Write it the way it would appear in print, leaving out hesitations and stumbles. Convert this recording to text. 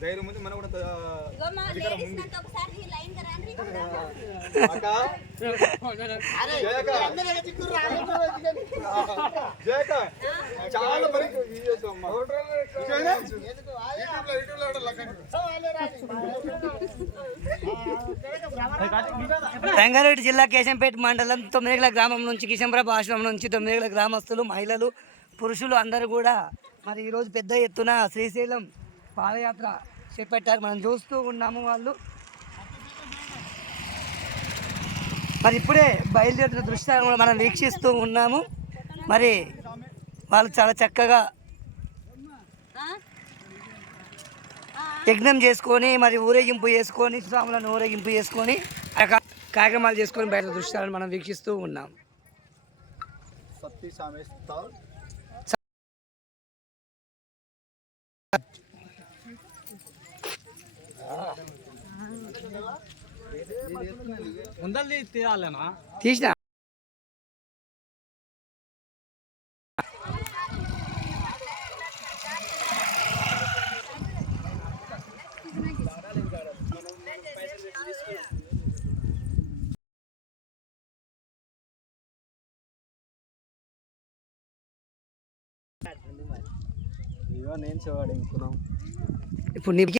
ధైర్యం ఉంది మన కూడా చాలా రంగారెడ్డి జిల్లా కేశంపేట మండలం తొమ్మిదిగల గ్రామం నుంచి కిషంప్రభ ఆశ్రమం నుంచి తొమ్మిదిగల గ్రామస్తులు మహిళలు పురుషులు అందరూ కూడా మరి ఈరోజు పెద్ద ఎత్తున శ్రీశైలం పాదయాత్ర చేపట్టారు. మనం చూస్తూ ఉన్నాము. వాళ్ళు మరి ఇప్పుడే బయలుదేరిన దృశ్యాలను మనం వీక్షిస్తూ ఉన్నాము. మరి వాళ్ళు చాలా చక్కగా యజ్ఞం చేసుకొని మరి ఊరేగింపు చేసుకొని స్వాములను ఊరేగింపు చేసుకొని కార్యక్రమాలు చేసుకొని బయట దృశ్యాలను మనం వీక్షిస్తూ ఉన్నాం. తీసిన నేను చూడాలి ఇప్పుడు